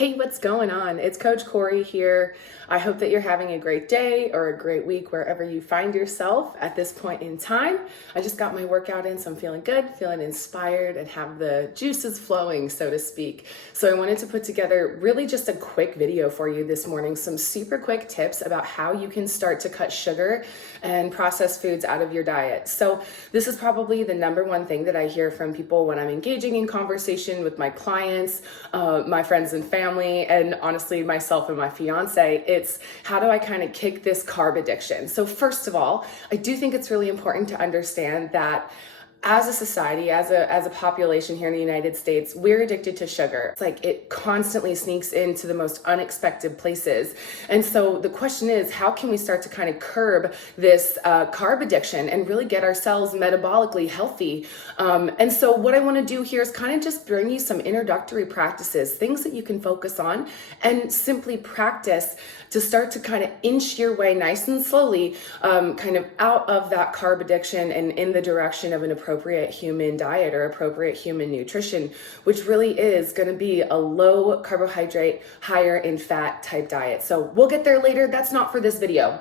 Hey, what's going on? It's Coach Corey here. I hope that you're having a great day or a great week wherever you find yourself at this point in time. I just got my workout in, so I'm feeling good, feeling inspired, and have the juices flowing, so to speak. So I wanted to put together really just a quick video for you this morning, some super quick tips about how you can start to cut sugar and processed foods out of your diet. So this is probably the number one thing that I hear from people when I'm engaging in conversation with my clients, my friends and family, and honestly myself and my fiance. It's how do I kind of kick this carb addiction? So first of all, I do think it's really important to understand that as a society, as a population here in the United States, we're addicted to sugar. It's like it constantly sneaks into the most unexpected places. And so the question is, how can we start to kind of curb this carb addiction and really get ourselves metabolically healthy? And so what I want to do here is kind of just bring you some introductory practices, things that you can focus on and simply practice to start to kind of inch your way nice and slowly kind of out of that carb addiction and in the direction of an appropriate human diet or appropriate human nutrition, which really is going to be a low carbohydrate, higher in fat type diet. So we'll get there later. That's not for this video.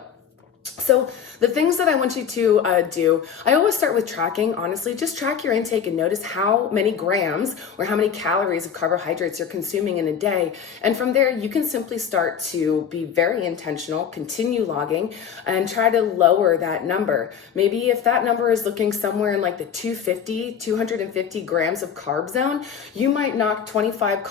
So the things that I want you to do, I always start with tracking. Honestly, just track your intake and notice how many grams or how many calories of carbohydrates you're consuming in a day. And from there, you can simply start to be very intentional, continue logging, and try to lower that number. Maybe if that number is looking somewhere in like the 250 grams of carb zone, you might knock 25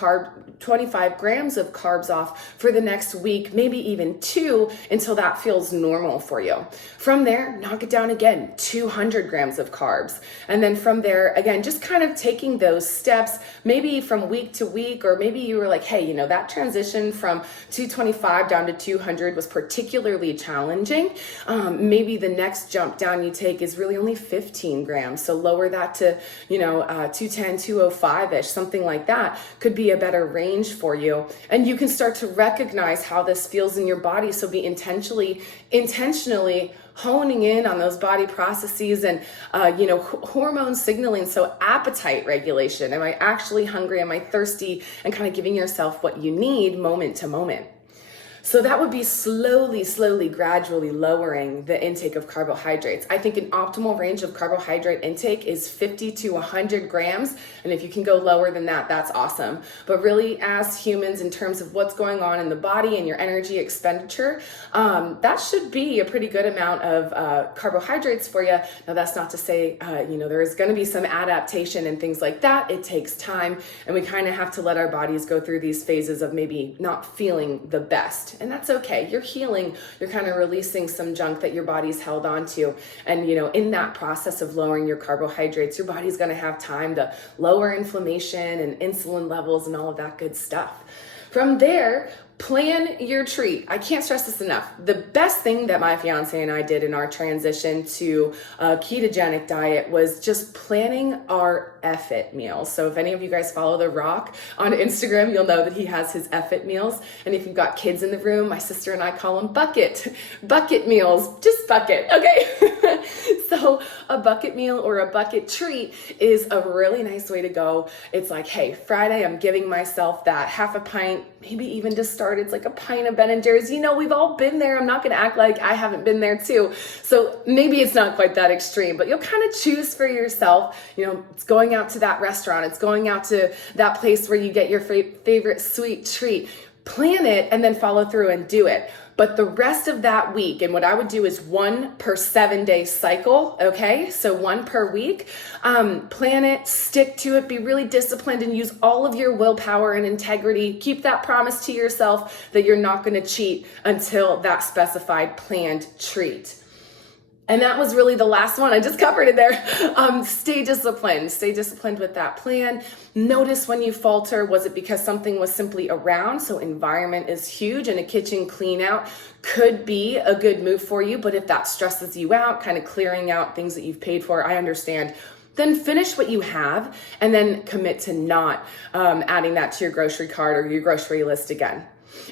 grams of carbs off for the next week, maybe even 2 until that feels normal for you. From there, knock it down again, 200 grams of carbs. And then from there, again, just kind of taking those steps, maybe from week to week, or maybe you were like, hey, you know, that transition from 225 down to 200 was particularly challenging. Maybe the next jump down you take is really only 15 grams. So lower that to, 210, 205-ish, something like that could be a better range for you. And you can start to recognize how this feels in your body. So be intentionally honing in on those body processes and, hormone signaling. So appetite regulation. Am I actually hungry? Am I thirsty? And kind of giving yourself what you need moment to moment. So that would be slowly, gradually lowering the intake of carbohydrates. I think an optimal range of carbohydrate intake is 50 to 100 grams. And if you can go lower than that, that's awesome. But really, as humans, in terms of what's going on in the body and your energy expenditure, that should be a pretty good amount of carbohydrates for you. Now, that's not to say, there is going to be some adaptation and things like that. It takes time. And we kind of have to let our bodies go through these phases of maybe not feeling the best. And that's okay. You're healing. You're kind of releasing some junk that your body's held on to. And, in that process of lowering your carbohydrates, your body's going to have time to lower inflammation and insulin levels and all of that good stuff. From there, plan your treat. I can't stress this enough. The best thing that my fiance and I did in our transition to a ketogenic diet was just planning our F-It meals. So if any of you guys follow The Rock on Instagram, you'll know that he has his F-It meals. And if you've got kids in the room, my sister and I call them bucket meals, just bucket, okay? So a bucket meal or a bucket treat is a really nice way to go. It's like, hey, Friday, I'm giving myself that half a pint, maybe even to start, it's like a pint of Ben & Jerry's. We've all been there. I'm not going to act like I haven't been there too. So maybe it's not quite that extreme, but you'll kind of choose for yourself. It's going out to that restaurant. It's going out to that place where you get your favorite sweet treat. Plan it and then follow through and do it. But the rest of that week, and what I would do is 1 per 7-day cycle, okay? So 1 per week. Plan it, stick to it, be really disciplined, and use all of your willpower and integrity. Keep that promise to yourself that you're not going to cheat until that specified planned treat. And that was really the last one. I just covered it there. Stay disciplined. Stay disciplined with that plan. Notice when you falter, was it because something was simply around? So environment is huge, and a kitchen clean out could be a good move for you. But if that stresses you out, kind of clearing out things that you've paid for, I understand. Then finish what you have and then commit to not adding that to your grocery cart or your grocery list again.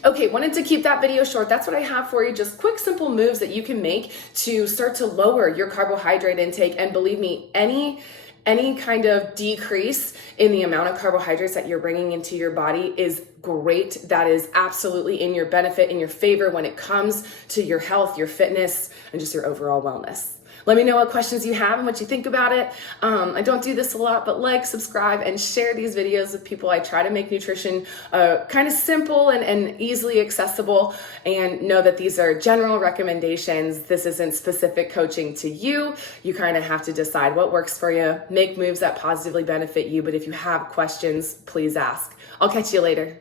Okay, wanted to keep that video short. That's what I have for you. Just quick, simple moves that you can make to start to lower your carbohydrate intake. And believe me, any any kind of decrease in the amount of carbohydrates that you're bringing into your body is great. That is absolutely in your benefit, in your favor when it comes to your health, your fitness, and just your overall wellness. Let me know what questions you have and what you think about it. I don't do this a lot, but like, subscribe, and share these videos with people. I try to make nutrition kind of simple and easily accessible, and know that these are general recommendations. This isn't specific coaching to you. You kind of have to decide what works for you, make moves that positively benefit you. But if you have questions, please ask. I'll catch you later.